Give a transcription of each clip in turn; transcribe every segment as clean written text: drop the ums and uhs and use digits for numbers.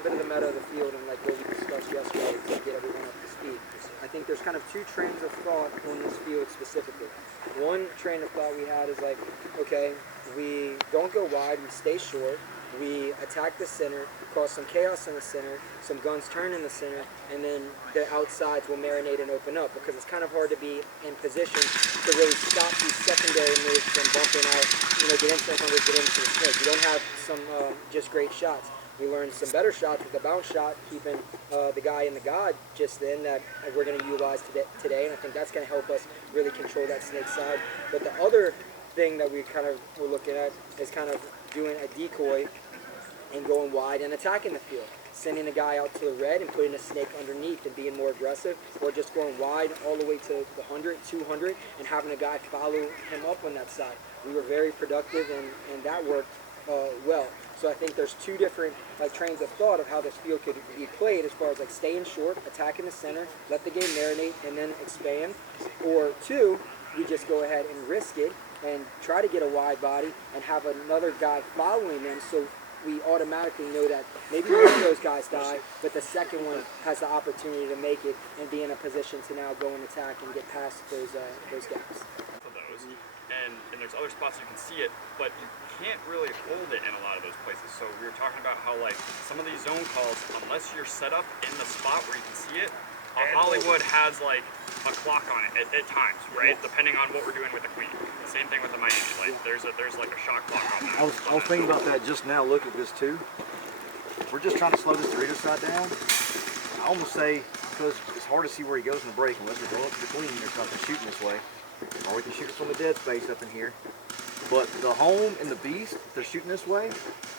little bit of the meta of the field and like what we discussed yesterday to get everyone up to speed. I think there's kind of two trains of thought on this field specifically. One train of thought we had is like, okay, we don't go wide, we stay short, we attack the center, cause some chaos in the center, some guns turn in the center, and then the outsides will marinate and open up, because it's kind of hard to be in position to really stop these secondary moves from bumping out, get into the 100, get into the snake. You don't have some just great shots. We learned some better shots with the bounce shot, keeping the guy in the god just then that we're going to utilize today, and I think that's going to help us really control that snake side. But the other thing that we kind of were looking at is kind of doing a decoy and going wide and attacking the field, sending a guy out to the red and putting a snake underneath and being more aggressive, or just going wide all the way to the 100, 200, and having a guy follow him up on that side. We were very productive, and that worked well. So I think there's two different trains of thought of how this field could be played, as far as staying short, attacking the center, let the game marinate, and then expand. Or two, we just go ahead and risk it and try to get a wide body and have another guy following them, so we automatically know that maybe one of those guys die, but the second one has the opportunity to make it and be in a position to now go and attack and get past those gaps. And there's other spots you can see it, but you can't really hold it in a lot of those places. So we were talking about how some of these zone calls, unless you're set up in the spot where you can see it, Hollywood has a clock on it at times, right? Depending on what we're doing with the queen. Same thing with the Miami. There's a shot clock on that. I was thinking about that just now. Look at this too. We're just trying to slow this Dorito side down. I almost say, because it's hard to see where he goes in the break unless we go up to the queen or something shooting this way. Or we can shoot it from the dead space up in here. But the home and the beast, if they're shooting this way,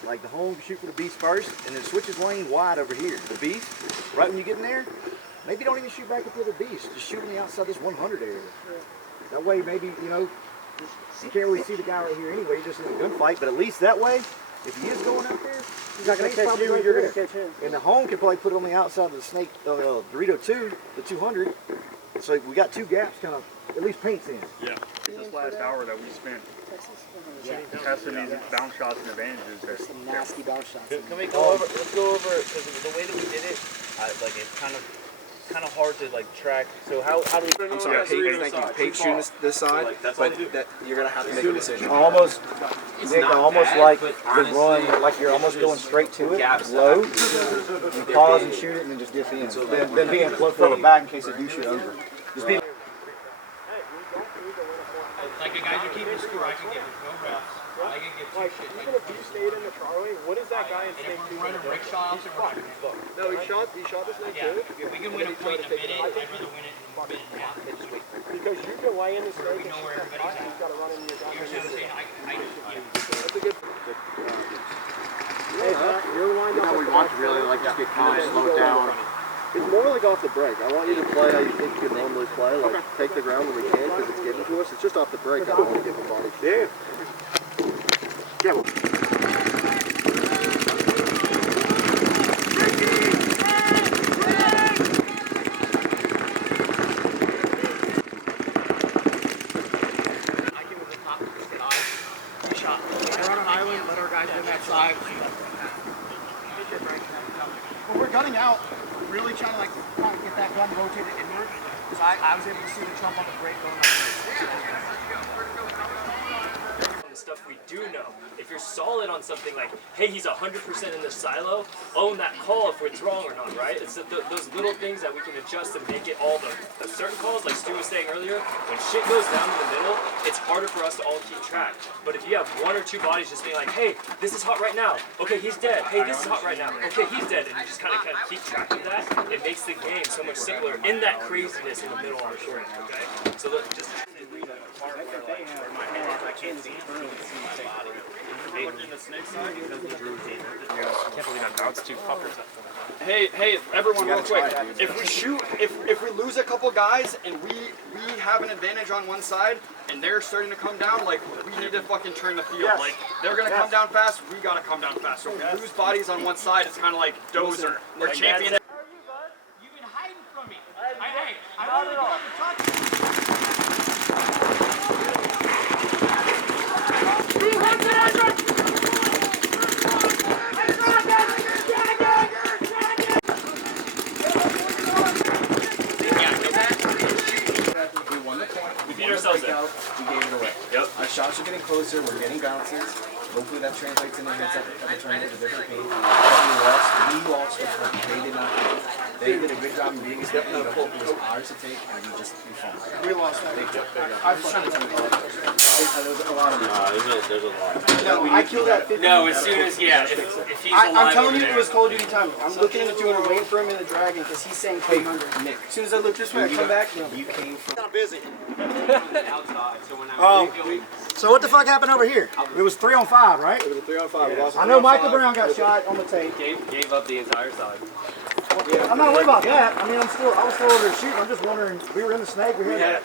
the home can shoot for the beast first and then switch his lane wide over here. The beast, right when you get in there, maybe don't even shoot back at the other beast. Just shoot on the outside this 100 area. That way maybe, you can't really see the guy right here anyway, you're just in a gunfight, but at least that way, if he is going out there, he's not going to catch you, you're going to catch him. And the home can probably put it on the outside of the snake, Dorito 2, the 200. So we got two gaps kind of, at least paints in. Yeah. This last hour that we spent testing these bounce shots and advantages. There's some nasty bounce shots. Can we go over, let's go over, because the way that we did it, it's kind of hard to track. So how do we? I'm sorry, Pate shooting this side, but that you're gonna have to make a decision. Almost like the run, like you're almost going straight to it, low. You pause and shoot it, and then just dip in. Then being further back in case they do shoot over. Just be. Guys are keeping score. I can give no reps. I can give two shit. Even if you stayed in the Charlie, what is that guy in snake 2 going to do? He's fucked. No, he shot the snake 2. If we can win a point in a minute, I'd rather win it in a minute and a half. Because you can lay in the snake and you've got to run in your gun. Here's what I'm saying. That's a good. Hey, you're lined up. We want to really just get calm, slow it down. It's more off the break. I want you to play how you think you can normally play, take the ground when we can because it's given to us. It's just off the break. I don't want to give the body. Yeah. Yeah. Well. I give it the top because the eye. Shot. We're on an island. Let our guys in that side. When we're gunning out, really trying to get that gun rotated inward. So I was able to see the trump on the brake going The stuff we do know. If you're solid on something like, hey, he's 100% in the silo, own that call if it's wrong or not, right? It's those little things that we can adjust and make it all the certain calls, like Stu was saying earlier, when shit goes down in the middle, it's harder for us to all keep track. But if you have one or two bodies just being like, hey, this is hot right now. Okay, he's dead. Hey, this is hot right now. Okay, he's dead. And you just kind of keep track of that, it makes the game so much simpler in that craziness in the middle on the short end, okay? So look, just... I can't see body. Looking the snake side. I can't believe I bounced two puppers up. Hey, everyone, real quick. If we lose a couple guys and we have an advantage on one side and they're starting to come down, we need to fucking turn the field. They're gonna come down fast. We gotta come down fast. So if we lose bodies on one side, it's kind of like Dozer or Champion. You've been hiding from me. I want to go up and touch you. shots are getting closer. We're getting bounces. Hopefully that translates into hits at the tournament with different paint. We lost the front. They did not. They did a good job in being as good. It was ours to take, and we fought. We lost that. I was trying to tell you. There's a lot of them. There's a lot. No, I killed that 50. No, as soon as, if he's alive I'm telling over you, there. it was Call of Duty time. I'm looking at you and I'm waiting for him in the dragon because he's saying 300. Nick. As soon as I look this way, I come back. You came from. Kind of busy. Outside, so when So what the fuck happened over here? It was 3-on-5, right? It was a 3-on-5. We lost I know Michael Brown got shot on the tape. gave up the entire side. I'm not worried about that. I mean, I was still over there shooting. I'm just wondering. We were in the snake. We had.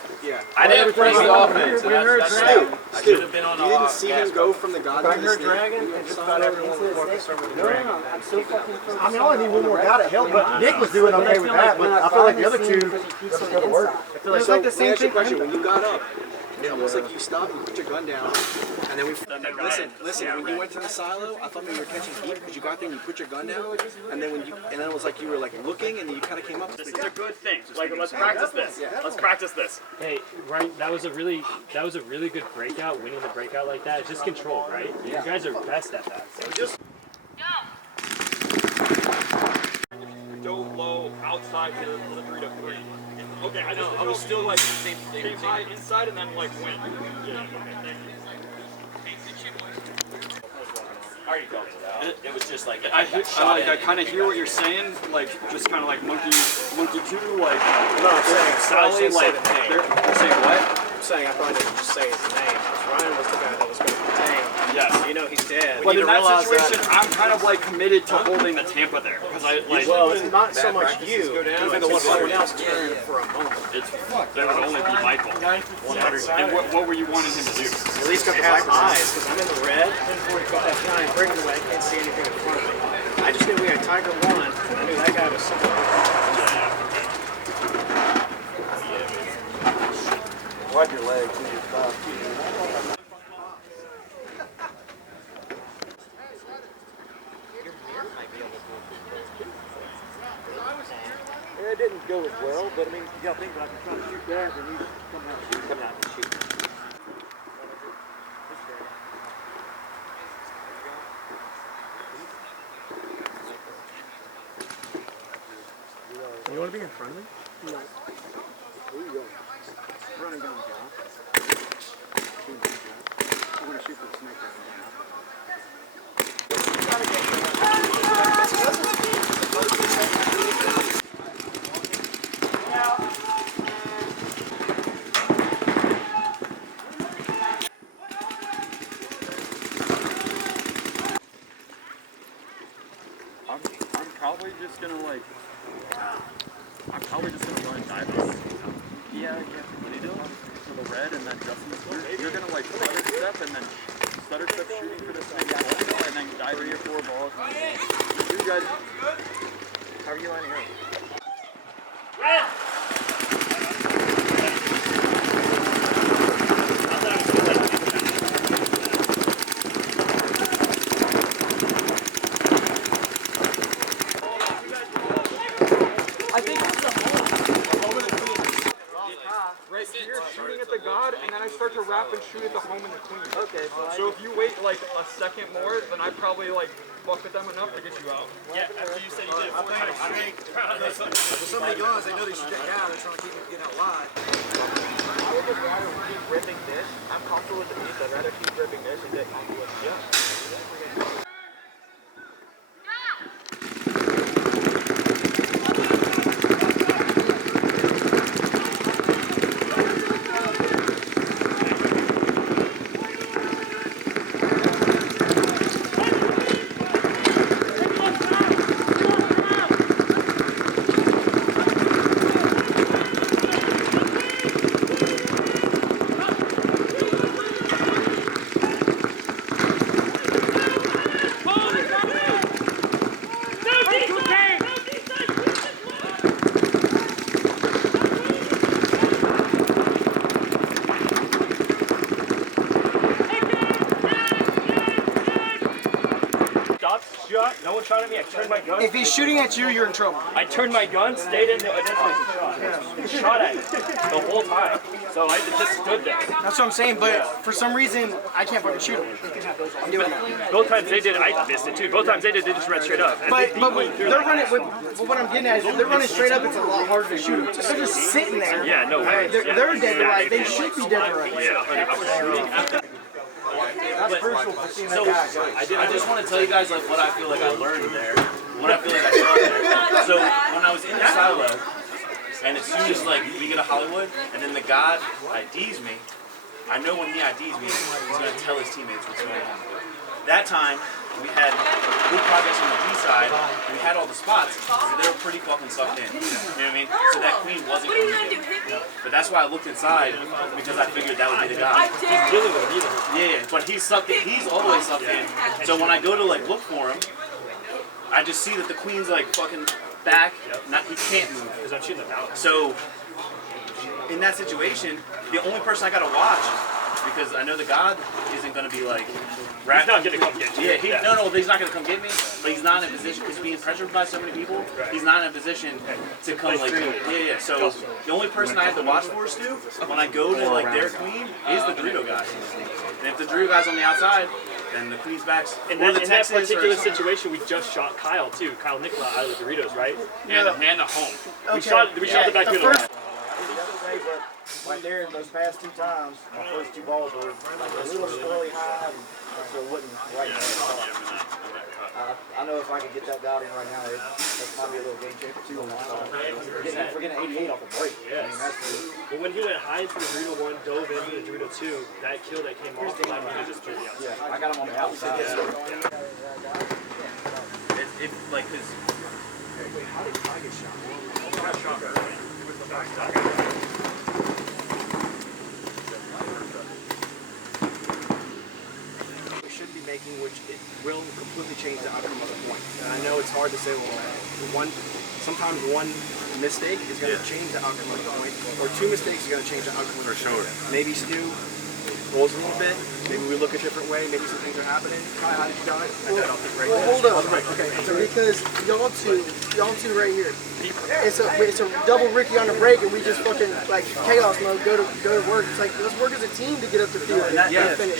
I didn't press the offense. We heard dragon. I should have been on You didn't see him go from the god to the snake. Dragon and just about everyone was focused on the dragon. I'm so fucking focused. I mean, I only need one more guy to help, but Nick was doing okay with that. But I feel like the other two doesn't go to work. I feel like So, it's like the same thing. question. When you got up, it's almost like you stopped and put your gun down, and then we. Listen. When you went to the silo, I thought maybe you were catching heat because you got there and you put your gun down, and then then it was like you were like looking, and then you kind of came up. This is a good thing. Like, let's practice this. Let's practice this. Hey, right, that was a really good breakout, winning the breakout like that. It's just control, right? You guys are best at that. So just Go low outside to the 3 to 3. Okay, I know. I was still like same high inside and then like went. Yeah. Okay. Thank you. It was just like I kind of hear what you're saying, like just kind of like monkey two, like No, I'm saying Sally, like they're saying what? I'm saying I probably didn't just say his name. Ryan was the guy that was going to contain. Yes. You know he's dead. But in that situation, I'm kind of like committed to holding the Tampa there because I like. Well, it's not so much you. It's someone else turned for a moment. It's that would only be Michael. 100. And what were you wanting him to do? At least got past my eyes because I'm in the red. Got that giant breakaway. I can't see anything in front of me. I just knew we had Tiger 1. And I knew that guy was somewhere. Wipe your legs and your stuff. It didn't go as well, but I mean, you gotta think about it. If you're trying to shoot that, then you come out and shoot. You want to be in front of me? No. Where are you going? Running down the block. I'm going to shoot for the snake right now. I'm probably just gonna go and dive this. Yeah, what are you doing? For the red and then Justin's you're gonna like stutter step and then stutter step shooting for this thing and then dive 3 or 4 balls. You guys, how are you lining up? red. And then I start to wrap and shoot at the home and the queen. Okay, so if you wait like a second more, then I probably like fuck with them enough to get you out. Yeah, after you said you did it 4 times. There's so many guns, they know they should get down. They're trying to keep them getting out live. I would just rather keep ripping this. I'm comfortable with the beat. I'd rather keep ripping this and get comfortable with it. Yeah. shot. No one shot at me. I turned my gun. If he's shooting at you, you're in trouble. I turned my gun, stayed in the shot. He shot at me the whole time. So I just stood there. That's what I'm saying, but for some reason, I can't fucking shoot him. I'm doing that. Both times they did, I missed it too. Both times they did, they just ran straight up. And But they're running, what I'm getting at is if they're running straight up, it's a lot harder to shoot them. If they're just sitting there, yeah, no way. they're dead to right. They should be dead to right. Yeah, I was shooting. That's crucial for seeing that guy. I just want to tell you guys like what I feel like I learned there, what I feel like I saw there. So when I was in the silo, and as soon as like we get to Hollywood, and then the God IDs me, I know when he IDs me, he's gonna tell his teammates what's going on. That time we had good progress on the B side, and we had all the spots, so they were pretty fucking sucked in. You know what I mean? So that queen wasn't coming to get me. But that's why I looked inside, because I figured that would be the guy. He's dealing with me. Yeah, but he's sucked in. He's always sucked in. So when I go to like look for him, I just see that the queen's like fucking back. He can't move. Because I'm shooting the mountain. So in that situation, the only person I gotta watch, because I know the God isn't gonna be like. He's not gonna come get you. Yeah, no, he's not gonna come get me. But he's not in a position. He's being pressured by so many people. He's not in a position to come like. Yeah. So the only person I have to watch for is Stu. When I go to like their queen is the Dorito guy. And if the Dorito guy's on the outside, then the queen's backs. In that particular situation, we just shot Kyle too. Kyle Nicola out of the Doritos, right? And the home. We shot the back the middle. first, Right there in those past two times, my first two balls were like a little squirrely high, so it wasn't right there. I know if I could get that guy in right now, that might be a little game changer too on my side. We're getting 88 off a break. Yes. I mean, that's good. But when he went high into the Dorito 1, dove into the Dorito 2, that kill that came off allowed me to just throw the outside. Yeah, I got him on the outside. It like because. How did I get shot? I got shot early. It was the backside. Making, which it will completely change the outcome of the point. And I know it's hard to say, well, sometimes one mistake is going to change the outcome of the point, or two mistakes are going to change the outcome of the point. Maybe Stu rolls a little bit, maybe we look a different way, maybe some things are happening. Kai, how did you got it? I don't think right well, hold up. Okay, so because y'all two right here, it's a double Ricky on the break, and we just fucking like chaos mode. Go to work. It's like let's work as a team to get up the field. And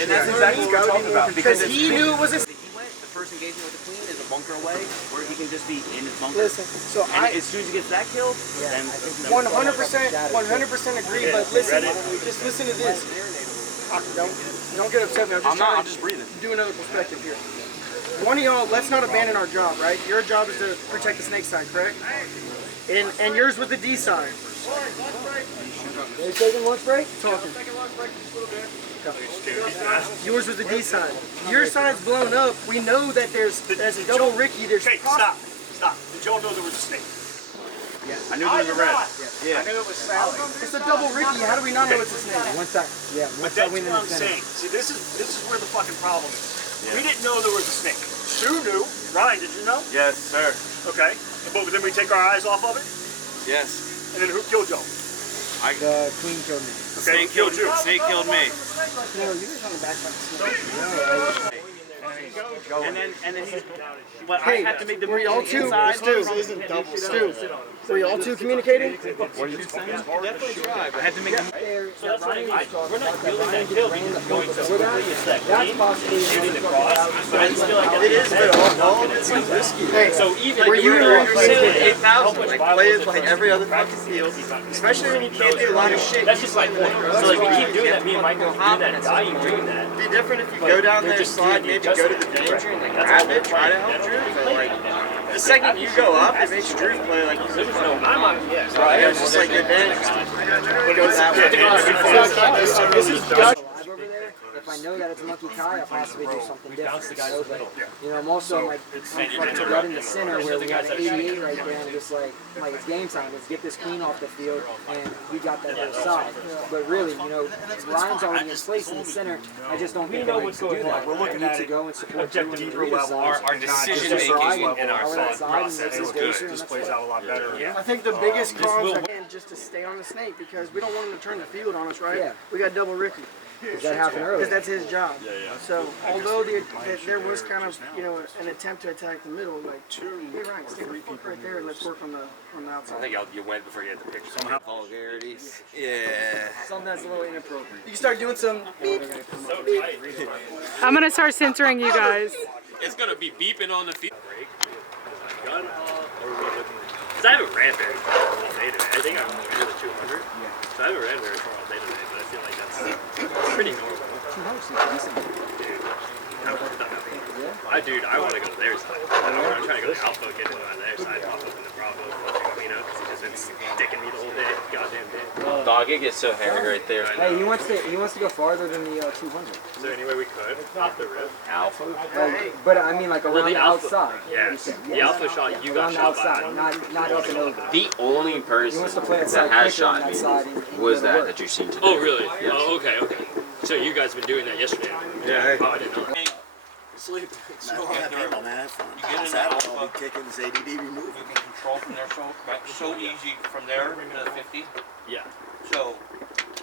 that's exactly what we're talking about. Because he knew it was a. The first engagement with the queen is a bunker away, where he can just be in his bunker. Listen, so and as soon as he gets that kill, then 100% agree. But listen, just listen to this. Don't get upset with me. I'm just breathing. Do another perspective here. One of y'all, let's not abandon our job, right? Your job is to protect the snake side, correct? And yours with the D side. Are you taking lunch break? Talking. Yours was the D side. Your side's blown up. We know that there's a double Ricky. There's Stop. Did y'all know there was a snake? I knew there was a red. Yeah. I knew it was Sally. It's a double Ricky. How do we not know it's a snake? Once I win in What I'm the center. saying. See, this is where the fucking problem is. We didn't know there was a snake. Stu knew. Ryan, did you know? Yes, sir. Okay. But then we take our eyes off of it? Yes. And then who killed y'all? The queen killed me. Okay, who killed you? Snake killed me. No, you were on the back like a snake. And then he. But I have to make the Were y'all two? inside. Stu, were y'all two communicating? What are you saying? Definitely try. I had to make. So that's what we're not killing that kill because it's going so quickly. It's that That's possibly shooting the cross. But I just feel like It is, but all of it's like risky. Hey, so even were you Like 8,000, like play it like every other fucking field. Especially when you can't do a lot of shit. that's just my point. So like we keep doing that. Me and Michael keep doing that and dying doing that. It'd be different if you go down there, slide, maybe go to the danger and like grab it, try to help Drew. But like the second you go up, it makes Drew play like he's There's no. I'm on. Yes. right. It's just like the advantage. Goes that way. This is Dutch over there. If I know that it's Monkey Kai, I'll possibly do something different. the So, you know, I'm also like fucking right in the center where we got an 88 right there, and just like it's game time. Let's get this queen off the field, and we got that other side. But really, you know, Ryan's already in place in the center. I just don't think the right to do that. We're looking I at need it to go and support objective you deeper level. Our decision making and our thought process is good. This plays out a lot better. I think the biggest cons are just to stay on the snake because we don't want him to turn the field on us, right? Yeah. We got double Ricky. Does that happen early? because that's his job. Yeah, yeah. So although there was kind of an attempt to attack the middle, like hey Ryan, stay the fuck right there. Let's work on the I outside. think you went before you had the picture. Somehow vulgarities. Yeah. Something that's a little inappropriate. You can start doing some. Beep. So tight. I'm gonna start censoring you guys. It's gonna be beeping on the feet. Gun haul or what? Because I haven't ran very far all day today. I think I'm under the 200. So I haven't ran very far all day today, but I feel like that's pretty normal. Dude, dude, I want to go to their side. I'm trying to go to Alpha, get into on their side, pop up in the Bravo, clean up, because it's dicking me the whole day, goddamn day. Dog, it gets so hairy right there. Hey, he wants to go farther than the 200. Is there any way we could off the rip? Alpha. But I mean, like around the Alpha, outside. Yeah, the Alpha shot you got Around the shot by. outside, not up and over. The only He person wants to play it that side has quicker on shot that me side. And was go to work. that you've seen today. Oh, really? Oh, okay, okay. So you guys been doing that yesterday? Yeah. Oh, I didn't know. Sleep. Still on that paintball, man. Have fun. You get in Saddle, that I'll be kicking this ADD removal. You can control from there so easy from there to 50. Yeah. So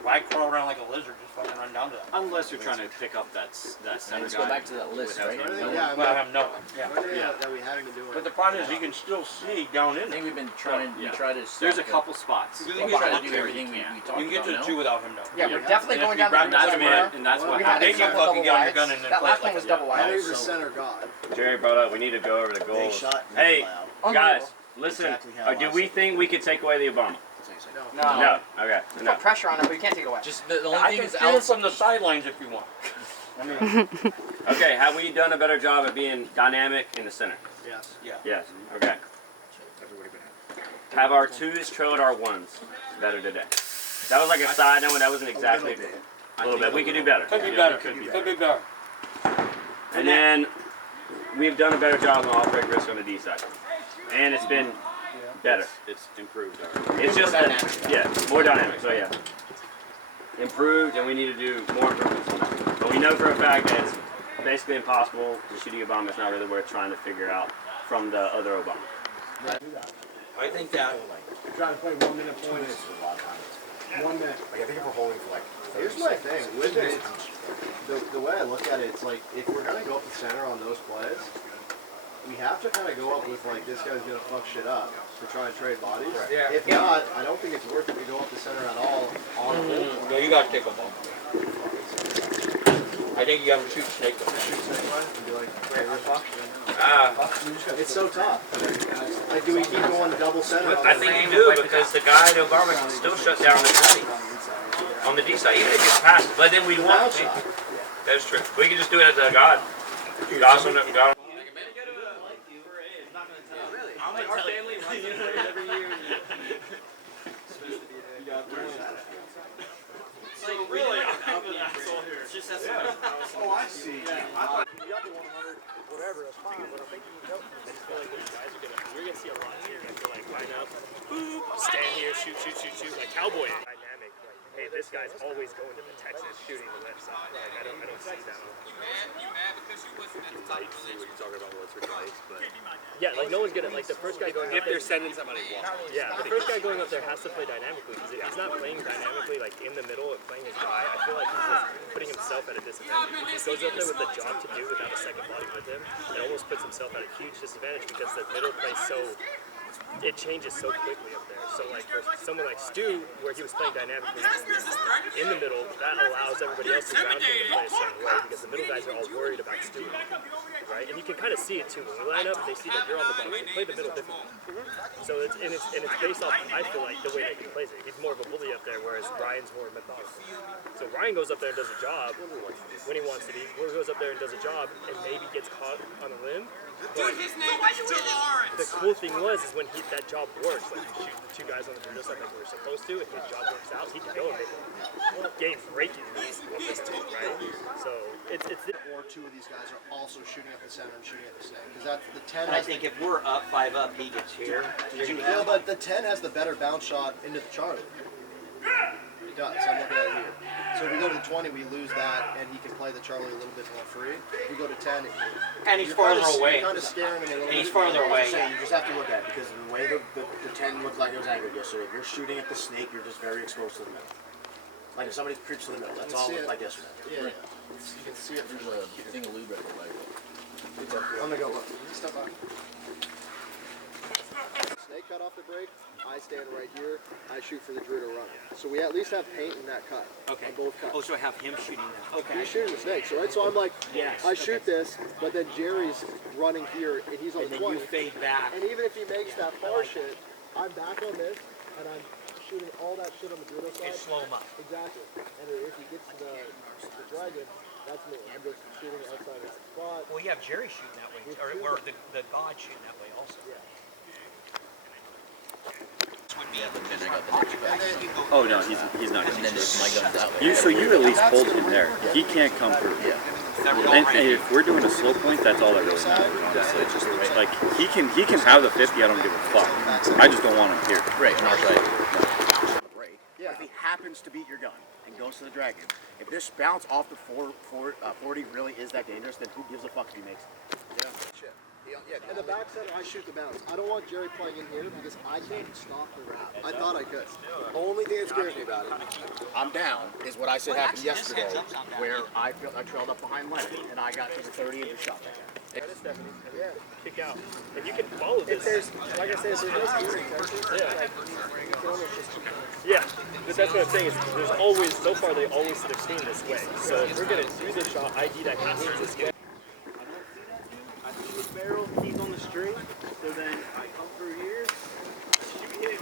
why crawl around like a lizard? Just fucking run down to that. Unless you're trying to pick up that center Let's guy. go back to that list, right? Yeah, But I have no one. Yeah. that we haven't been doing. But the problem is you can still see down in I there. think we've been trying to Yeah. try to. There's a couple spots. You We can try get to to do everything we talked you can get to the about. 2 without him though. Yeah, we're definitely going down grab the That's middle. man, and that's what We had They happens. can fucking get on your gun and then That play last like one was a- double wide. So- Center God. Jerry brought up we need to go over the Big goals. shot. Hey, Unreal. guys, listen. Exactly how I Do said we it. think we could take away the Obama? No. No. Okay. No. Put pressure on it, but you can't take it away. Just the only I thing can is see him out. from the sidelines if you want. Okay. Have we done a better job at being dynamic in the center? Yes. Yeah. Yes. Okay. Have our 2s trailed our 1s better today? That was like a side note. That wasn't exactly a little bit. We could do better. Could be Yeah, better. we could be Could be better. And then we've done a better job on off-break risk on the D side. And it's been better. It's improved. It's just that, yeah, more dynamic, so yeah. Improved, and we need to do more improvements on that. But we know for a fact that it's basically impossible to shoot a Obama. It's not really worth trying to figure out from the other Obama. I think that Trying to play 1 minute points. 1 minute. Like I think if we're holding for like. Here's my thing. With it, the way I look at it, it's like if we're gonna go up the center on those plays, we have to kind of go up with like this guy's gonna fuck shit up to try and trade bodies. Yeah. If not, I don't think it's worth it to go up the center at all on a whole play. no, you gotta take a ball. I think you have to shoot snake. Shoot snake line and be like, hey, we're fucked. Ah. It's so tough. Like, do we keep going double center? I think you do because the guy at Obama can still shut down the 20 on the D side, even if it gets past. But then we'd want to. That's true. We could just do it as a God. God's on the God. Our family runs into it every year. Like, really, I'm an asshole here. It's just that's Oh, I see. I thought you got the 100, whatever, that's fine. But I think you I just feel like these guys we're gonna see a lot here. I feel like line up, boop, stand here, shoot, shoot, shoot, shoot, like cowboy dynamic. Like, hey, this guy's always going to the Texas, shooting the left side. Like, I don't see that. You mad because you wasn't at the top. See what you're talking about once or twice, but Yeah, like no one's gonna like the first guy going up if there. they're sending somebody walk. Yeah, the first guy going up there has to play dynamically because if he's not playing dynamically, like in the middle and playing his guy, I feel like he's just putting himself at a disadvantage. If he goes up there with a job to do without a second body with him, it almost puts himself at a huge disadvantage because the middle plays it changes so quickly up there. So like for someone like Stu, where he was playing dynamically in the middle, that allows everybody else to ground him to play a certain way because the middle guys are all worried about Stu, right? And you can kind of see it too when we line up. They see that you're on the ball. They play the middle differently. So it's based off. I feel like the way that he plays it. He's more of a bully up there, whereas Ryan's more methodical. So Ryan goes up there and does a job when he wants to be. Will goes up there and does a job and maybe gets caught on a limb. But the cool thing was when that job works, like you shoot the 2 guys on the middle side like we were supposed to, if his job works out, he can go and make a game breaking of this team, right? So it's or 2 of these guys are also shooting at the center and shooting at the snake. Because that's the 10. I think if we're up 5 up, he gets here. Yeah, but the 10 has the better bounce shot into the Charlie. It does. I'm looking at it here. So if we go to the 20, we lose that, and he can play the Charlie a little bit more free. If we go to 10, And he's farther away. You're kind of scaring him a little bit. He's farther away. You just have to look at it because the way the 10 looked like it was angled yesterday, if you're shooting at the snake, you're just very exposed to the middle. Like if somebody creeps to the middle, that's all like yesterday. Yeah, yeah. You can see it through the thing of lube at the leg. I'm gonna go look. Step back. Snake cut off the break. I stand right here. I shoot for the Dorito run. So we at least have paint in that cut. Okay. On both cuts. Oh, so I have him shooting that. Okay. He's shooting the snake. So right. So I'm like, yes. I shoot this, but then Jerry's running here, and he's on and then 20. you fade back. And even if he makes that far shit, I'm back on this, and I'm shooting all that shit on the Dorito side. Slow him up. Exactly. And if he gets to the dragon, that's me. I'm just shooting outside of that spot. Well, you have Jerry shooting that way, or the god shooting that way also. Yeah. Oh no, he's not. And then my gun's that way. So you at least hold him there. He can't come through. Yeah. And if we're doing a slow point, that's all that really matters. Like he can have the 50. I don't give a fuck. I just don't want him here. Right, on our side. Break. Yeah. If he happens to beat your gun and goes to the dragon, if this bounce off the 40 really is that dangerous, then who gives a fuck if he makes it? Yeah. Shit. Yeah, in the backside, I shoot the bounce. I don't want Jerry playing in here because I can't stop the wrap. I thought I could. Only thing that scares me about it. I'm down is what I said happened yesterday, where I trailed up behind Leonard and I got to the 30 and just shot that guy. That is Stephanie. Yeah. Kick out. If you can follow this. If there's, like I said, if there's no steering touches, like, you can almost just keep going. Yeah, but that's what I'm saying is there's always, so far they always have seen this way. So if we're going to do this shot, ID that he needs this way. Barrel, he's on the string, so then I come through here, shoot him,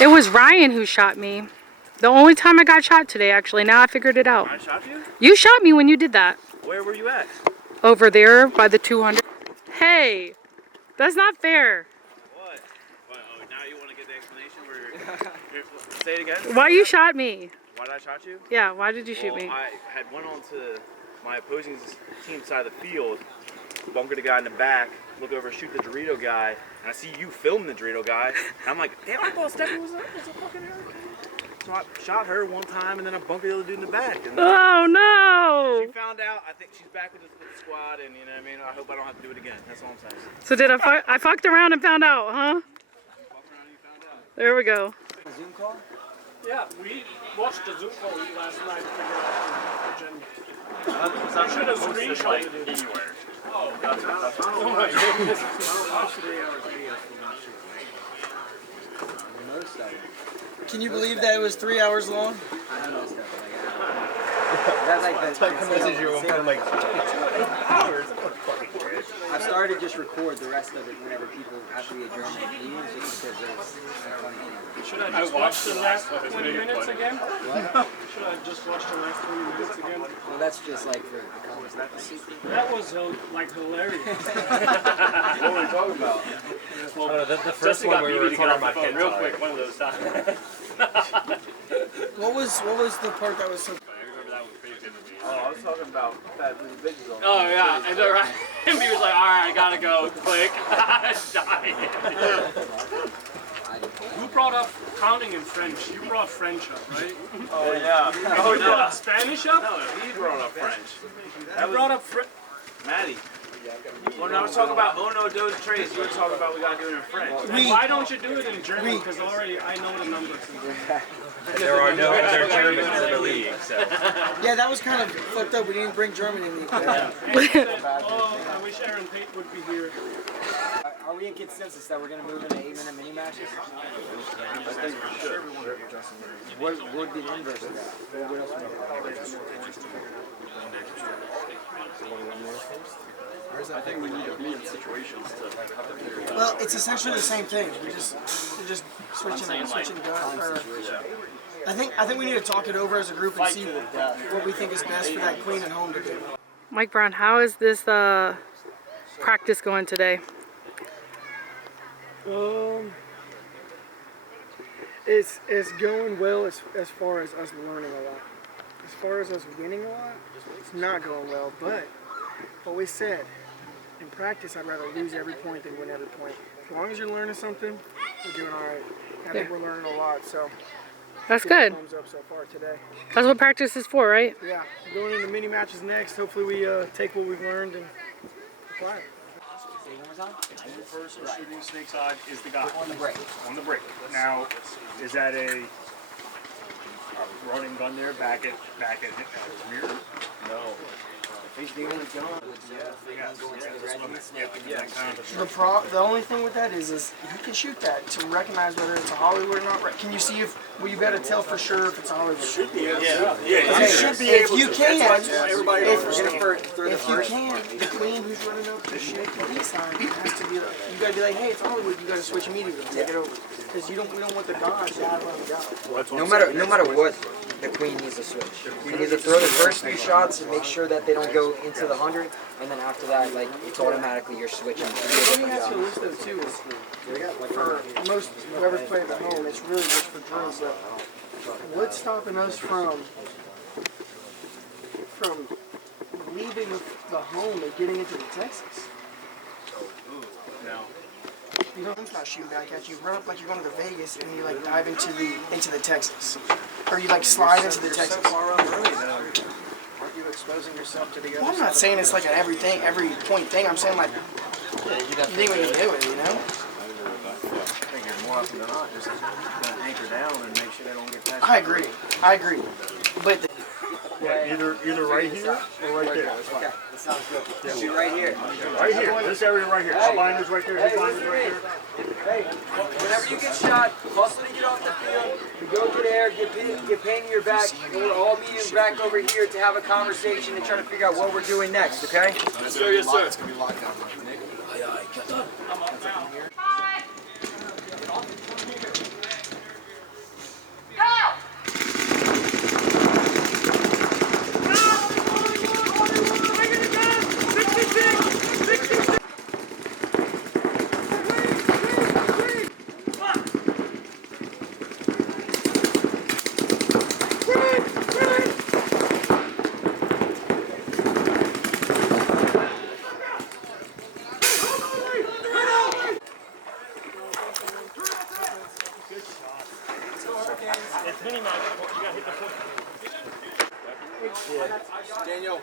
It was Ryan who shot me. The only time I got shot today, actually. Now I figured it out. I shot you? You shot me when you did that. Where were you at? Over there by the 200. Hey, that's not fair. What? Oh, now you want to get the explanation? Say it again. Why you shot me? Why did I shot you? Yeah, why did you shoot me? I had went on to my opposing team side of the field, bunkered a guy in the back, look over, shoot the Dorito guy, and I see you film the Dorito guy, and I'm like, damn, I thought Stephanie was a fucking hurricane. So I shot her one time, and then I bunkered the other dude in the back. And oh no! She found out. I think she's back with the squad, and you know what I mean. I hope I don't have to do it again. That's all I'm saying. So did I fucked around and found out, huh? There we go. A Zoom call? Yeah, we watched the Zoom call last night to figure out the agenda. I should have screenshotted it anywhere. Oh, that's oh my goodness. Can you believe that it was 3 hours long? That's like the message you will put like hours. I've started to just record the rest of it whenever people have to be adjourned meetings just because it's funny. Should I just watch the last 20 minutes again? What? Should I just watch the last 20 minutes again? Well, that's just like for the comments. That was like hilarious. What were we talking about? Well, the first one we were recording on my phone real quick. One of those times. What was the part that was so? Oh, I was talking about fat little bitches on. Oh yeah, and then right, and he was like, "All right, I gotta go." Click. Dying. Who brought up counting in French? You brought French up, right? Oh yeah. Oh, you brought Spanish up? No, he brought up French. I brought up French. Maddie. When I was talking about uno, dos, tres, you were talking about we gotta do it in French. Why don't you do it in German? Because already I know the numbers. There are no other Germans in the league, so. Yeah, that was kind of fucked up. We didn't bring German in the Oh, I wish Aaron Pate would be here. Are we in consensus that we're going to move into 8-minute mini matches? What would be the inverse of that? What else I think we need to be in situations to. Well, it's essentially the same thing. We're just switching gun. I think we need to talk it over as a group and see what we think is best for that queen at home to do. Mike Brown, how is this practice going today? It's going well as far as us learning a lot. As far as us winning a lot, it's not going well. But what we said, in practice, I'd rather lose every point than win every point. As long as you're learning something, we're doing all right. I think we're learning a lot, so that's good. Thumbs up so far today. That's what practice is for, right? Yeah, going into mini matches next. Hopefully we take what we've learned and apply it. time? The person shooting snake side is the guy. On the break. On the break. Now, is that a running gun there back at rear? No. He's dealing with gun. The only thing with that is you can shoot that to recognize whether it's a Hollywood or not. Can you see if you better tell for sure if it's a Hollywood? Should be able to. Yeah. You should be able to. If you can, the the queen who's running up to shake the D sign has to be like, you gotta be like, hey, it's Hollywood. You gotta switch immediately. Take it over. Because we don't want the dodge to have let go. No matter what, the queen needs to switch. You need to throw the first few shots and make sure that they don't go into the 100, and then after that, like, it's automatically you're switching. What we have to list though too is for most whoever's playing at home, it's really just for Drew. But what's stopping us from leaving the home and getting into the Texas? You know, it's not shooting back at you. Run up like you're going to the Vegas, and you like dive into the Texas, or you like slide into the Texas. Aren't you exposing yourself to the other? Well, I'm not saying it's like an every point thing. I'm saying like you think we can do it, you know? I think you're more often than not just anchor down and make sure they don't get past. I agree, but. Either right here or right there. Okay, that sounds good. Shoot right here. Right here. This area right here. Our binder's right there. His binder's right there. Hey, whenever you get shot, hustle to get off the field. You go to the air, get pain in your back, and we're all meeting back over here to have a conversation and try to figure out what we're doing next, okay? Yes, sir. Yes, sir. It's going to be locked down. Nick? I'm up now. Daniel.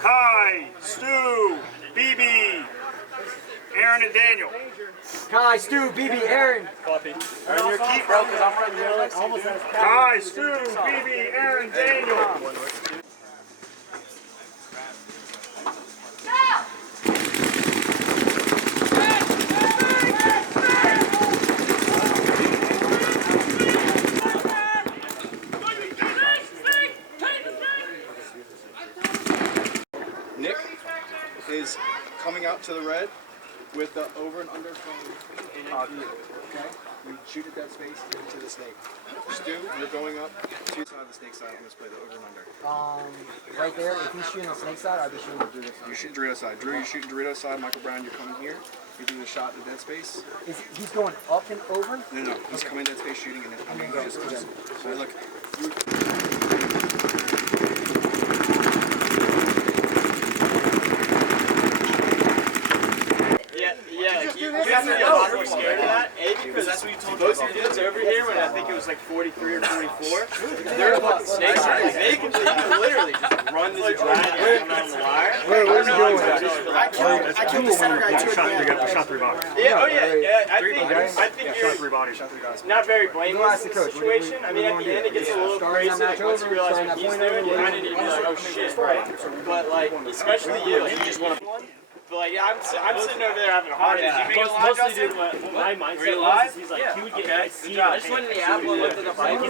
Kai, Stu, BB, Aaron and Daniel. Kai, Stu, BB, Aaron. Earn your keep, bro, because I'm right there next to you. Kai, Stu, BB, Aaron, Daniel. Nick is coming out to the red with the over and under from NXL. Okay? You shoot at that space into the snake. Stu, you're going up to the side of the snake side. I'm going to play the over and under. Right there, if he's shooting the snake side, I'll be shooting the Dorito side. You shoot Dorito side. Drew, you're shooting Dorito side. Michael Brown, you're coming here. You're doing a shot in dead space. He's going up and over? No. He's coming dead space shooting, and then I mean, so look. I'm scared of that. A, because that's what you told most of the dudes over here when I think it was like 43 or 44. They're fucking snakes. Like, they can literally just run this drag and come down the wire. I killed the center guy too. Shot 3 bodies. Yeah, I think Shot 3 bodies. not very blameless in this situation. I mean, at the end it gets a little crazy. Like, once you realize what he's doing, you kind of need to be like, oh shit, right? But like, especially you just want to. But like, I'm sitting over there having a heart attack. Mostly, dude, what my mindset was, he's like, he would get, I see I just went in the apple and looked at the bike.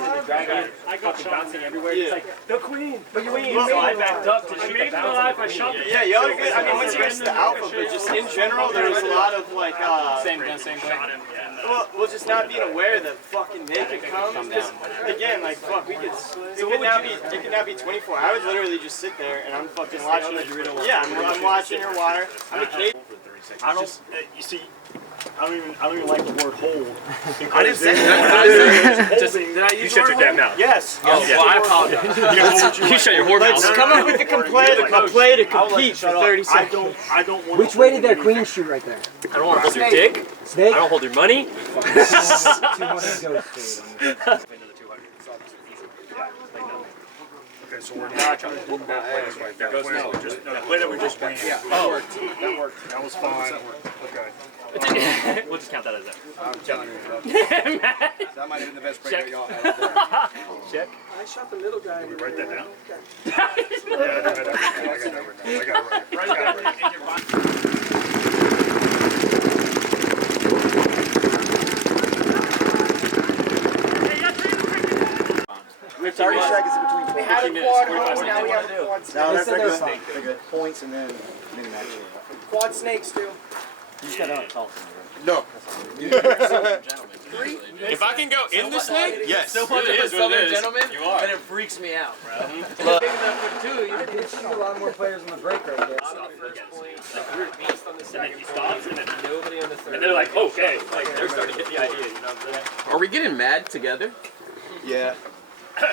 I got bouncing everywhere. It's like, the queen. So I backed up to shoot the bounce. Yeah, y'all are good. I mean, once you get to the alpha, but just in general, there's a lot of like, same shot him. well, just not being aware that fucking naked comes. Because again, like, fuck, it could now be 24. I would literally just sit there and I'm fucking watching. Yeah, I'm watching your wire. I'm a kid. I don't. You see, I don't even like the word hold. I didn't say that. You shut your damn mouth. Yes. Oh, well, I apologize. You shut your whore mouth. Let's come up with a play to compete for 30 seconds. I don't want. Which way did that queen shoot right there? I don't want to hold your dick. Snake? I don't hold your money. 200 goes. Okay, so we're not trying to book that way. Right there. No, just no. The way that we just went. Yeah, that worked. That was fine. Okay. We'll just count that as it. I'm telling you, that might have been the best breakout y'all had. Check. I shot the middle guy. Did we write that down? Yeah, I got it right. We have 30 seconds in between. We had a quad home, now we have a quad snake. No, they're fine. They're good. Points and then min-max. Quad snakes too. You just gotta talk to me, No. If I can go in the snake, yes. So much of a southern gentleman, and it freaks me out, bro. Big enough for two. You see a lot more players on the break right there. And then he stops, and then nobody on the third. And they're like, okay, like they're starting to get the idea. You know what I'm saying? Are we getting mad together? Yeah.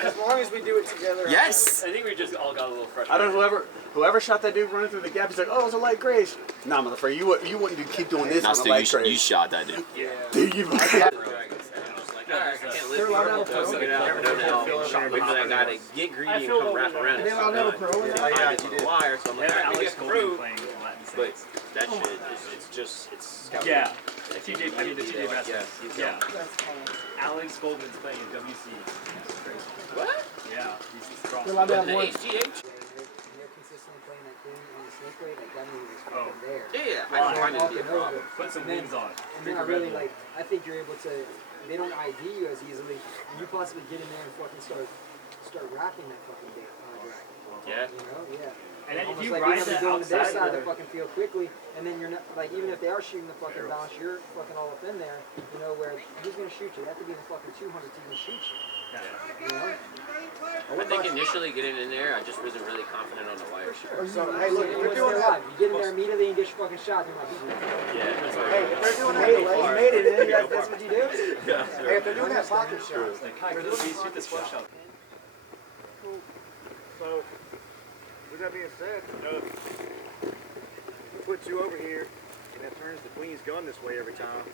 As long as we do it together. Yes. I think we just all got a little frustrated. I don't know whoever shot that dude running through the gap. He's like, oh, it was a light graze. Nah, motherfucker, you wouldn't keep doing this on a light graze. You shot that dude. Yeah. Do you? They're allowed to have a pro. Wait for that guy to get greedy and come wrap around. They allowed to have a pro. Yeah, you did. Wire, so I'm like, I Alex get through. playing Latin But that shit is it's yeah. TJ, I mean the TJ Bass. yeah. Alex Goldman's playing in WC. What? Yeah, he's strong. They're allowed to have The one. HGH? They're consistently playing that thing on the snake rate, like that means it's fucking there. Yeah, I Well, just wanted to be a problem. Put some wings on. And then I really like, I think you're able to, they don't ID you as easily. You possibly get in there and fucking start wrapping that fucking drag. Yeah. You know, yeah. And then if almost you like ride being able to that go into their outside side of the- the fucking field quickly, and then you're not, like, even if they are shooting the fucking bounce, you're fucking all up in there, you know, where who's going to shoot you? They have to be in the fucking 200 to even shoot you. You know? I think initially getting in there, I just wasn't really confident on the wire. So, hey, look, if you're doing that, you get in there immediately and get your fucking shot, you're like, Yeah, that's right. hey, if they're doing that, you made it, and then that's what you do? Hey, if they're doing that pocket shot, Shoot this flush shot. So, with that being said, you know, if we put you over here and that turns the queen's gun this way every time,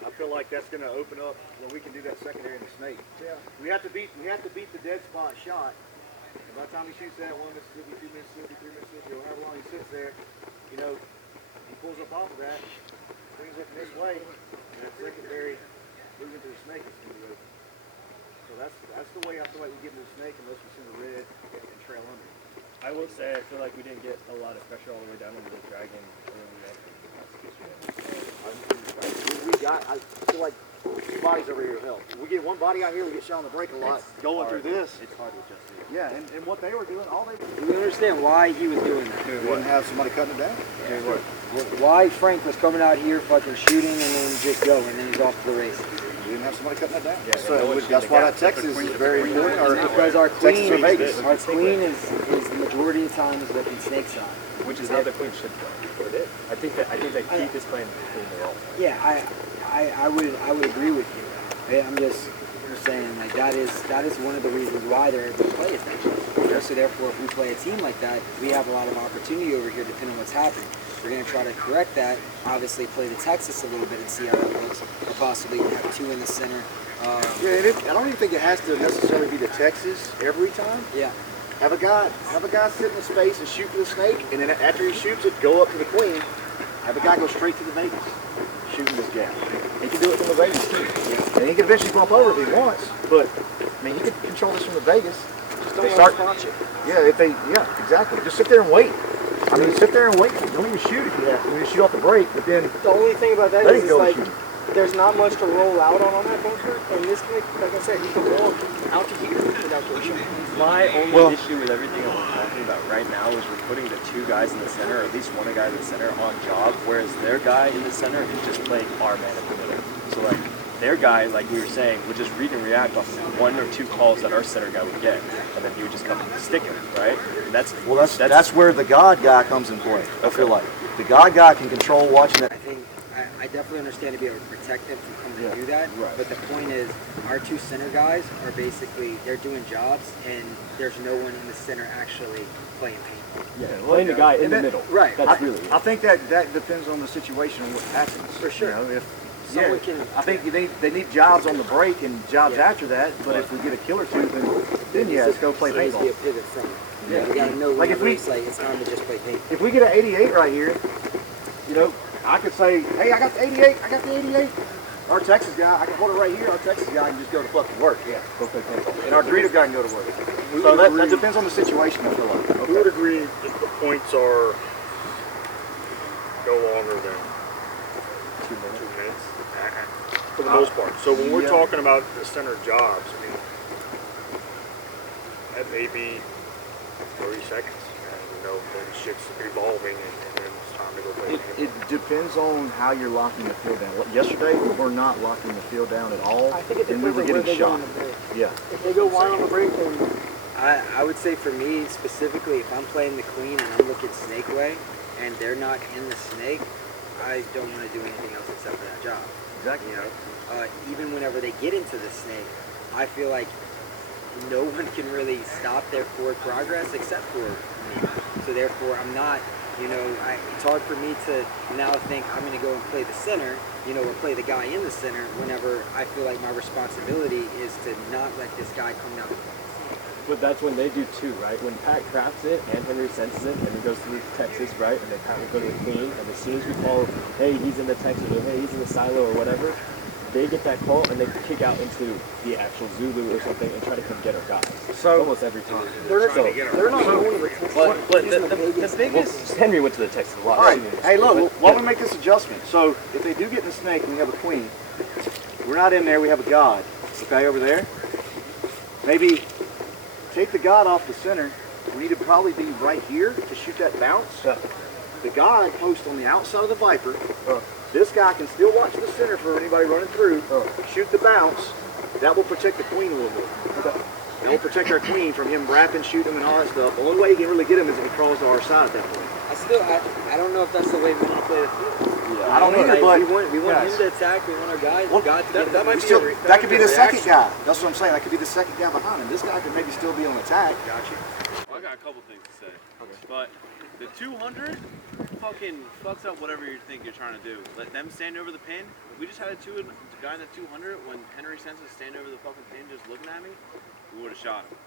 I feel like that's going to open up when we can do that secondary in the snake. Yeah. We have to beat the dead spot shot. And by the time he shoots that 1 Mississippi, 2 Mississippi, 3 Mississippi, or however long he sits there, you know, he pulls up off of that, swings up this way, and that secondary moving to the snake is going to be open. So that's the way I feel like we get into the snake unless we send a red and trail under. I will say, I feel like we didn't get a lot of pressure all the way down into the dragon. I feel like 2 bodies over here help. We get 1 body out here, we get shot on the break a lot. Going through this. It's hard to adjust it. Yeah, and what they were doing, all they did. you understand why he was doing that? Wouldn't have somebody cutting it down. Why Frank was coming out here fucking shooting and then just go, and then he's off to the races. We didn't have somebody cutting that down. Yeah, So that's why that Texas is very important. Or Because our Texas queen, or Vegas. our queen is the majority of the time is looking snake side. Which is how the queen should play. I think that Keith is playing the role. Yeah, I would agree with you. I'm just saying like that is one of the reasons why they're able to play it that way. So therefore, if we play a team like that, we have a lot of opportunity over here depending on what's happening. We're going to try to correct that. Obviously, play the Texas a little bit and see how that looks. Or possibly have 2 in the center. Yeah, and I don't even think it has to necessarily be the Texas every time. Yeah. Have a guy sit in the space and shoot for the snake, and then after he shoots it, go up to the queen. Have a guy go straight to the Vegas, shooting this gap. He can do it from the Vegas too. Yeah. And he can eventually bump over if he wants, but I mean, he can control this from the Vegas. Just don't launch it. Yeah, exactly. Just sit there and wait. I mean, sit there and wait. Don't even shoot if you have to. You shoot off the break, but then The only thing about that is go like, shoot. there's not much to roll out on that bunker, and this can, like I said, you can roll out to here without getting shot. My only issue with everything that we're talking about right now is we're putting the 2 guys in the center, or at least 1 guy in the center on job, whereas their guy in the center is just playing our man in the middle. So like their guy, like we were saying, would just read and react off 1 or 2 calls that our center guy would get, and then he would just come and stick it, right? And that's where the God guy comes in play. I feel like the God guy can control watching that. I think I definitely understand to be able to protect them from coming to do that. Right. But the point is, our 2 center guys are basically they're doing jobs, and there's no one in the center actually playing paintball. Yeah, playing the guy in the middle. Right. That's really it. I think that depends on the situation and what happens. For sure. You know, if someone can. I think they need jobs on the break and jobs after that. But if we get a kill or two, then yeah, let's go play There needs to be a paintball. pivot from it. Yeah. We gotta know Like if we, it's like it's time to just play paintball. if we get an 88 right here, you know, I could say, hey, I got the 88. I got the 88. Our Texas guy, I can hold it right here. Our Texas guy can just go to fucking work. Yeah, go play paintball. And our Dorito guy can go to work. So that depends on the situation, I feel like. Who would agree that the points are no longer than 2 minutes? For the most part. So when we're talking about the center jobs, I mean, that may be 30 seconds. And, you know, then shit's evolving and then it's time to go play. It depends on how you're locking the field down. Yesterday, we were not locking the field down at all, I think it and we depends were on where getting they go shot. on the break. Yeah. If they go wide on the break, then I would say for me specifically, if I'm playing the queen and I'm looking snake way, and they're not in the snake, I don't want to do anything else except for that job. Exactly. You know, even whenever they get into the snake, I feel like no one can really stop their forward progress except for me. So therefore, I'm not. You know, it's hard for me to now think I'm going to go and play the center, you know, or play the guy in the center whenever I feel like my responsibility is to not let this guy come down the court. But that's when they do too, right? When Pat crafts it and Henry senses it and he goes through Texas, right? And then Pat will go to the queen, and as soon as we call, hey, he's in the Texas, or hey, he's in the silo or whatever, they get that call and they kick out into the actual Zulu or something and try to come get our guys. So almost every time. they're not going to the Texas. But the biggest, Henry went to the Texas a lot. All right. Hey, look, why don't we make this adjustment? So if they do get in the snake and we have a queen, we're not in there, we have a god. Okay, over there. Maybe take the god off the center. We need to probably be right here to shoot that bounce. The god posts on the outside of the Viper. This guy can still watch the center for anybody running through. Shoot the bounce. That will protect the queen a little bit. That will protect our queen from him wrapping, shooting him, and all that stuff. The only way he can really get him is if he crawls to our side at that point. I don't know if that's the way we want to play the field. I don't either, but we want him to attack. We want our guys. Well, God to that might be that could be the second guy. That's what I'm saying. That could be the second guy behind him. This guy could maybe still be on attack. Got you. Well, I got a couple things to say, but the 200 fucking fucks up whatever you think you're trying to do. Let them stand over the pin. We just had a guy in the 200 when Henry Senses stand over the fucking pin just looking at me. We would have shot him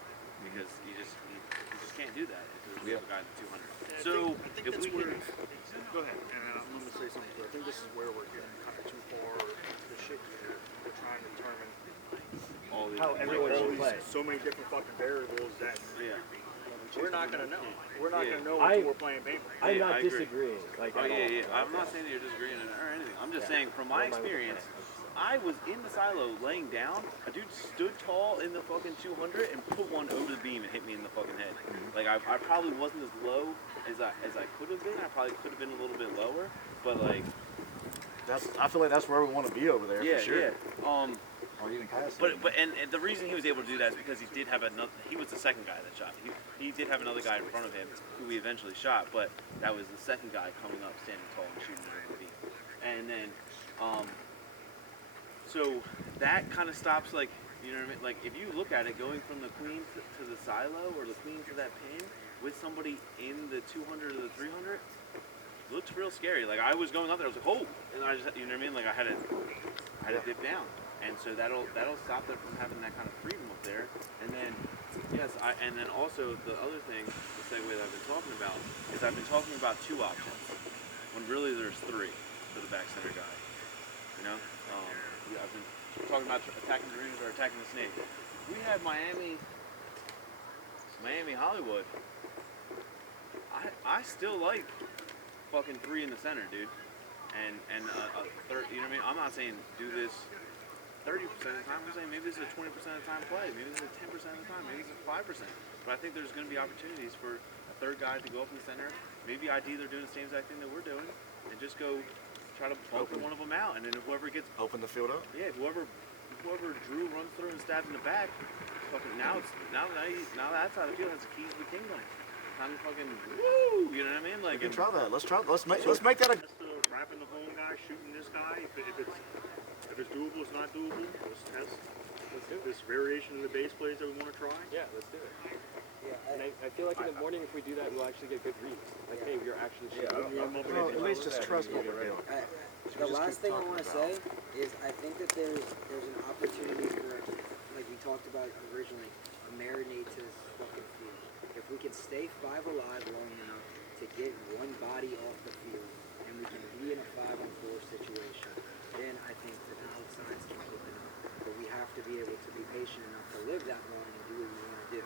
because you just can't do that if there's a guy in the 200. So if we can, Go ahead. And I'm going to say something. I think this is where we're getting kind of too far. The shit here. We're trying to determine how everyone should play. So many different fucking variables that We're not gonna know. we're not going to know until we're playing paintball. I'm Yeah, not I agree. disagreeing. Like, oh at yeah, all. I'm not saying that you're disagreeing or anything. I'm just saying from my experience, I was in the silo laying down. A dude stood tall in the fucking 200 and put one over the beam and hit me in the fucking head. Like I probably wasn't as low as I could have been. I probably could have been a little bit lower, but like I feel like that's where we want to be over there. yeah, for sure. yeah. Or even past. But and the reason he was able to do that is because he did have another. He was the second guy that shot. He did have another guy in front of him who we eventually shot, but that was the second guy coming up, standing tall and shooting over the beam. And then, so that kind of stops, like, you know what I mean? Like if you look at it, going from the queen to the silo or the queen to that pin with somebody in the 200 or the 300. It looks real scary. Like I was going up there, I was like, oh, and I just, you know what I mean? Like I had to dip down. And so that'll stop them from having that kind of freedom up there. And then, and then also the other thing, the segue that I've been talking about, is I've been talking about two options, when really there's three for the back center guy. You know, I've been talking about attacking the rings or attacking the snake. We had Miami Hollywood. I still like fucking three in the center, dude. And a third, you know what I mean? I'm not saying do this 30% of the time. I'm saying maybe this is a 20% of the time play. Maybe this is a 10% of the time. Maybe this is 5%. But I think there's going to be opportunities for a third guy to go up in the center. Maybe ID they're doing the same exact thing that we're doing, and just go try to open one of them out. And then whoever gets open the field up. Yeah, whoever Drew runs through and stabs in the back. Fucking now that side of the field has the keys to the kingdom. Time to fucking woo. You know what I mean? Like We can try that. Let's make that a. Wrapping the home guy, shooting this guy. If it's doable, it's not doable. Let's test. This variation in the base plays that we want to try. Yeah, let's do it. Yeah, and I feel like in the morning, if we do that, we'll actually get good reads. Like, hey, you're actually shooting. At least just trust what we're doing. The last thing I want to say is I think that there's an opportunity for, like we talked about originally, a marinade to this fucking field. If we can stay 5 alive long enough to get one body off the field, and we can be in a 5-on-4 situation, then I think that the outsides can open up. But we have to be able to be patient enough to live that long and do what we want to do.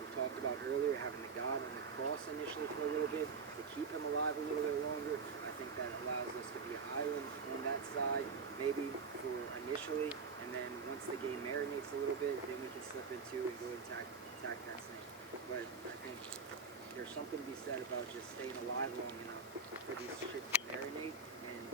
We talked about earlier having the God on the cross initially for a little bit to keep him alive a little bit longer. I think that allows us to be an island on that side, maybe for initially, and then once the game marinates a little bit, then we can slip into and go and attack that snake. But I think there's something to be said about just staying alive long enough for these shits to marinate and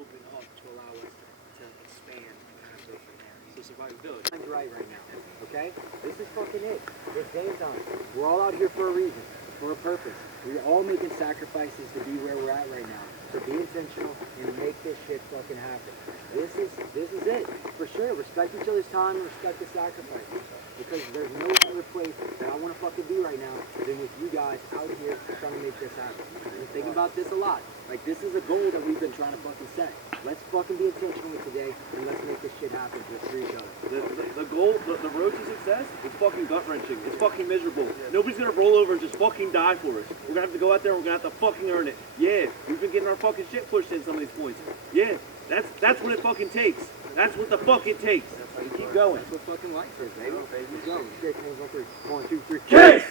open up to allow us to expand and kind of go from there. So survivability. I'm right now, okay? This is fucking it. It's game time. We're all out here for a reason, for a purpose. We're all making sacrifices to be where we're at right now. So be intentional and make this shit fucking happen. This is it, for sure. Respect each other's time and respect the sacrifice. Because there's no other place that I want to fucking be right now than with you guys out here trying to make this happen. I've been thinking about this a lot. Like, this is a goal that we've been trying to fucking set. Let's fucking be intentional with today, and let's make this shit happen for each other. The goal, the road to success, it's fucking gut-wrenching. It's fucking miserable. Nobody's gonna roll over and just fucking die for us. We're gonna have to go out there and we're gonna have to fucking earn it. Yeah, we've been getting our fucking shit pushed in some of these points. Yeah, that's what it fucking takes. That's what the fuck it takes. And keep going. That's what fucking life is, baby. Keep going. Shake hands on 3. 1, 2, 3. Kiss!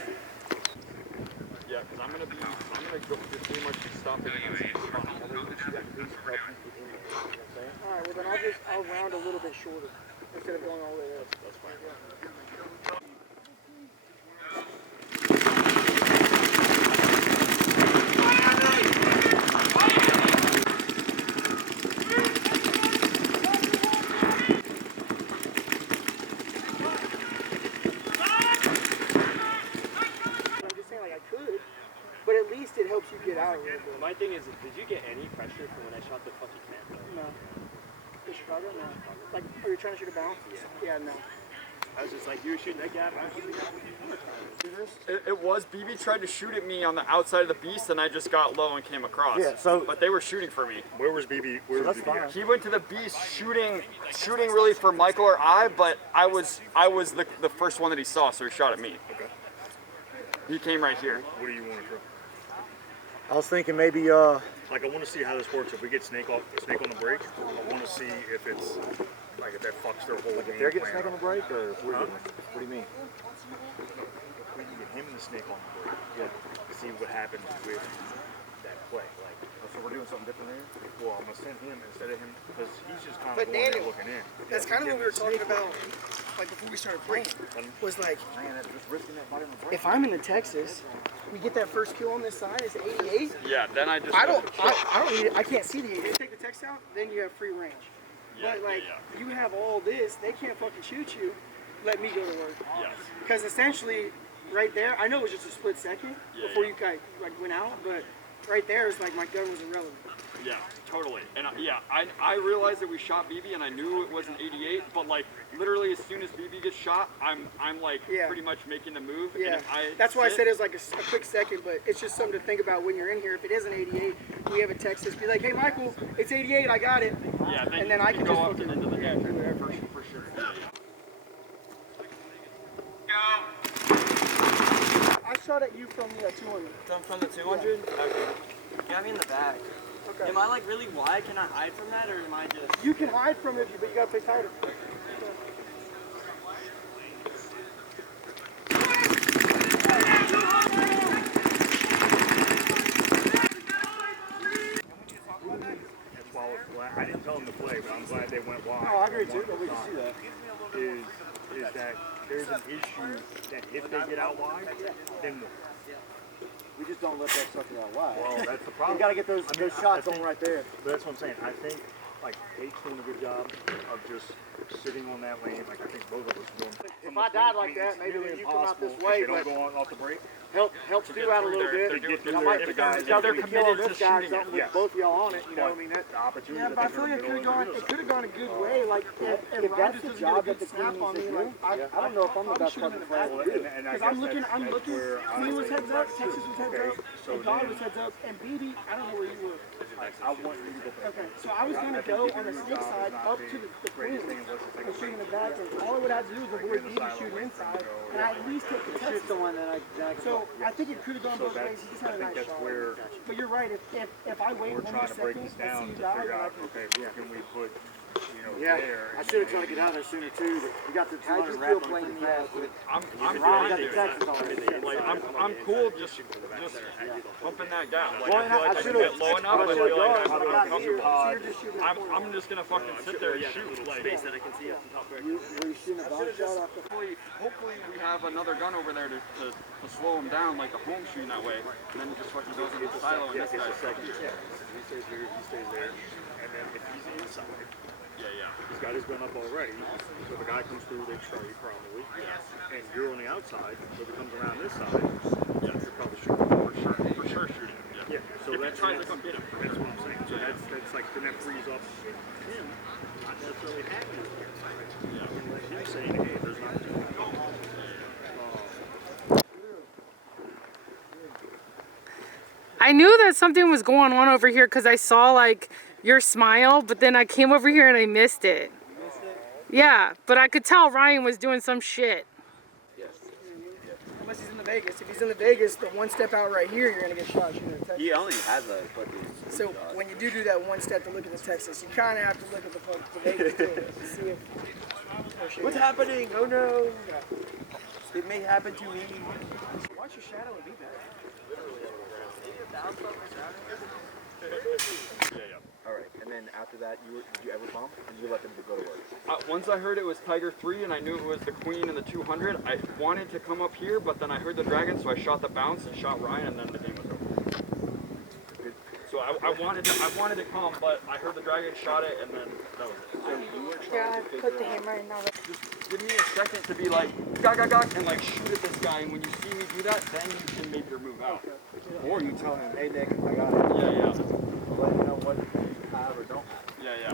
Yeah, because I'm gonna go pretty much stopping it. Alright, well then I'll round a little bit shorter instead of going all the way there. That's fine. Yeah. But at least it helps you get out a little bit. My thing is, did you get any pressure from when I shot the fucking can? No. The Chicago? No. Like, are you trying to shoot a bounce? Yeah, no. I was just like, you were shooting that gap. It was. BB tried to shoot at me on the outside of the beast, and I just got low and came across. Yeah, so but they were shooting for me. Where was BB? Where was BB? He went to the beast shooting really for Michael or I, but I was the first one that he saw, so he shot at me. Okay. He came right here. What do you want to throw? I was thinking maybe like I want to see how this works. If we get snake on the break, I want to see if it's like if that fucks their whole like game if they're getting plan snake on the break, or if we're getting it? What do you mean? If we can get him and the snake on the break, yeah, see what happens with that play. Like, so we're doing something different here. well, I'm gonna send him instead of him because he's just kind of But going there Daniel, looking in. that's kind of what we were talking about, like before we started playing. Was like, Man, that's just risking that body on the break. if I'm in the Texas, we get that first kill on this side. It's 88. Yeah, then I just. I don't need it. I can't see the 88. Take the text out, then you have free range. Yeah, But like, you have all this, they can't fucking shoot you. Let me go to work. Yes. Because essentially, right there, I know it was just a split second before you guys like went out, but right there is like my gun was irrelevant. Yeah, totally. And I realized that we shot BB, and I knew it was an 88. But like literally, as soon as BB gets shot, I'm like pretty much making the move. Yeah. And That's why I said it was like a quick second, but it's just something to think about when you're in here. If it is an 88, we have a text us, be like, hey Michael, it's 88, I got it. Yeah, and then I can go just up and into the do whatever. for sure. I shot at you from the 200. From the 200? Okay. You got me in the back. Okay. Am I like really wide? Can I hide from that, or am I just... You can hide from it, but you gotta play tighter. That's why I was glad. I didn't tell them to play, but I'm glad they went wide. Oh, I agree too. We can see that. Is that there's an issue that if they get out wide, then we'll. We just don't let that sucker out wide. Well, that's the problem. You gotta get those shots on right there. But that's what I'm saying. I think like Kate's doing a good job of just sitting on that lane. Like I think both of us are doing. If I died like that, maybe when you come out this way, If they but don't go on off the break. helps you out a little bit. I might be killing this guy something with both of y'all on it. You know what I mean? The opportunity. Yeah, but I feel like it could have gone a good way. Like if that's the job that the team on me, needs to like do, I don't know if I'm the best fucking player to do it. because I'm looking. Queen was heads up, Texas was heads up, and God was heads up, and BB, I don't know where you were. I want you to go for Okay, so I was going to go on the stick side up to the queen and shoot in the back, and all I would have to do is avoid you shooting inside, and I at least take the test. Shoot the one that I So I think it could have gone both ways. He just had a nice shot. But you're right. If I wait 1 more second and see you die, then I can. Okay, can we put, you know, Yeah, there? I should have tried to get out of there sooner too. We got the 200 wrapped on pretty fast. I'm Ron fine got the doing Texas that. on it. Like, I'm cool just pumping that gap. Like, Well, I feel like I I can should've- get low enough, I but should've like, gone. I'm comfortable. I'm I'm just gonna fucking sit there and shoot. Like, Space that I can see up the top right. Were you shooting a bomb shot off the? Hopefully we have another gun over there to slow him down, like the home shooting that way, and then he just fucking goes into the silo and this guy's second. He stays here, he stays there, and then if he's inside, Yeah. he's got his gun up already, so the guy comes through, they try you probably, and you're on the outside, so if he comes around this side, you're probably shooting For sure shooting him. Yeah, so If he that's tries to come get him. That's what I'm saying. So that's like, then that frees up him, not necessarily having his gun. Yeah. Him saying, hey, there's not too many. I knew that something was going on over here because I saw like your smile, but then I came over here and I missed it. Yeah, but I could tell Ryan was doing some shit. Unless he's in the Vegas. If he's in the Vegas, the one step out right here, you're gonna get shot shooting at Texas. He only has a fucking. So when you do that one step to look at the Texas, you kind of have to look at the Vegas too to see if. What's happening? Oh no! It may happen to me. Watch your shadow and be better. Alright, and then after that, did you ever bump? Or did you let them go to work? Once I heard it was Tiger 3 and I knew it was the Queen and the 200, I wanted to come up here, but then I heard the Dragon, so I shot the bounce and shot Ryan, and then the game was over. So I wanted to come, but I heard the Dragon, shot it, and then that was it. Yeah, I put the hammer in now. Just give me a second to be like, gah, and like shoot at this guy, and when you see me do that, then you can make your move out. Or you tell him, hey Nick, I got it. Yeah. Let him know what you have or don't have. Yeah.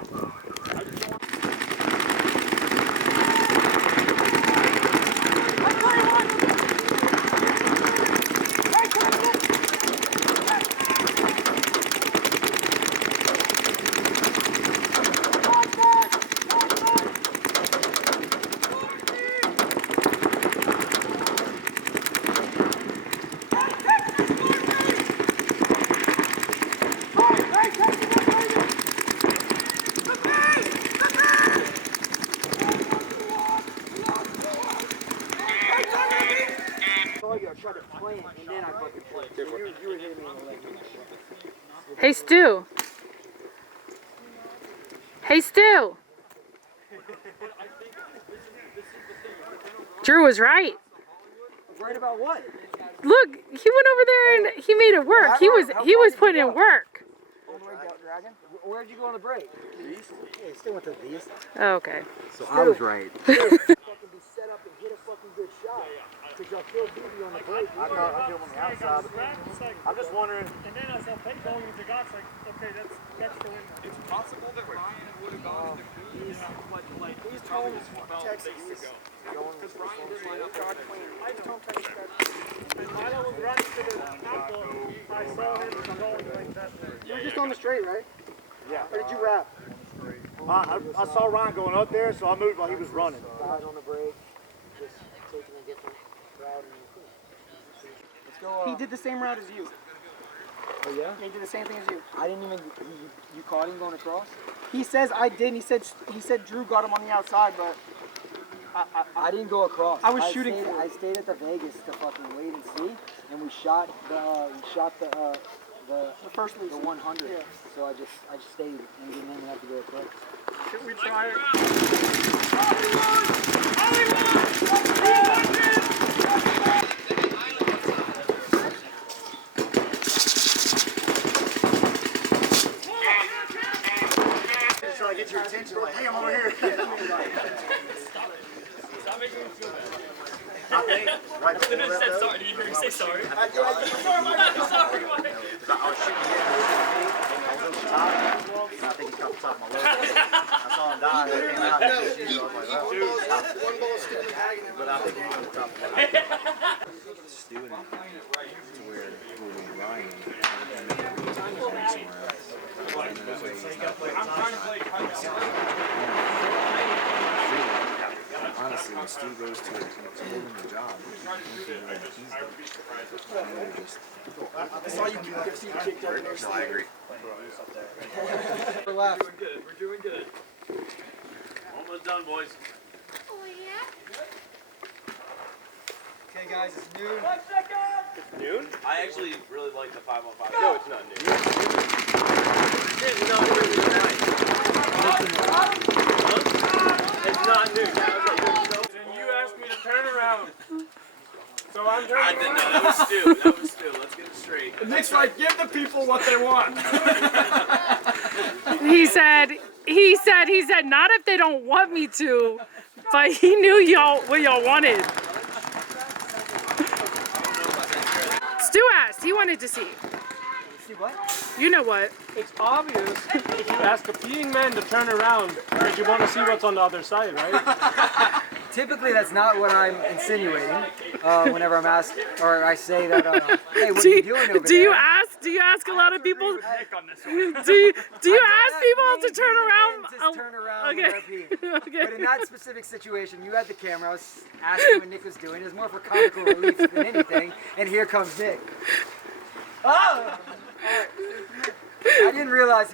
I just want Hey Stu. Hey Stu. Drew was right. Right about what? Look, he went over there and he made it work. He was putting in work. On the way out, Dragon. Where'd you go on the break? The east. Yeah, you still went to the east. Oh, okay. So I was right. Fucking be set up and get a fucking good shot. Because y'all killed BB on the break. I killed him on the outside. I'm just wondering. And then as I'm paintballing with the guys, like, okay, that's the win. It's possible that Ryan would have gone to the Queen, like He's home Texas. because Ryan did line up God Queen. I just told Texas that. While I was running to the temple, I saw him going like that. You were just on the straight, right? Yeah. Or did you wrap? I saw Ryan going up there, so I moved while he was running. Out on the break. Just taking a different route. Let's go. He did the same route as you. Oh yeah? He did the same thing as you. I didn't even. You caught him going across? He says I did. He said Drew got him on the outside, but I didn't go across. I was shooting stayed, for it. I stayed at the Vegas to fucking wait and see, and we shot the first the 100. Yeah. So I just stayed and didn't even have to go across. Should we try it? Just trying to get your attention, like, hey, I'm over here. Stop making me feel bad. Right before Did we said left, sorry. Did you hear me say sorry? I was shooting him. I was shooting him. I was on the top, and I think he caught the top of my leg. I saw him die. shot it came out. No, one ball is still in the bag and then But I think he's on the top. Doing it to where it will be lying and then the time is going somewhere else. And then that way he's not honestly, when Stu goes to holding the job, I saw you kicked up. No, I agree. We're left. We're doing good. Almost done, boys. Okay, guys, it's noon. It's noon? I actually really like the 5-on-5. No, it's not noon. It's not noon tonight. It's not noon. And you asked me to turn around. So I'm turning around. No, that was Stu. That was Stu. Let's get it straight. Nick's like, give the people what they want. He said, not if they don't want me to, but he knew what y'all wanted. Stu asked, he wanted to see. See what? You know what? It's obvious if you ask a peeing man to turn around that you want to see what's on the other side, right? Typically, that's not what I'm insinuating. Whenever I'm asked, or I say that, hey, what do are you doing over do there? Do you ask a lot of people? Do you ask people to turn around? Just turn around Okay. when they're peeing. Okay. But in that specific situation, you had the camera. I was asking what Nick was doing. It was more for comical relief than anything. And here comes Nick. Oh! I didn't realize.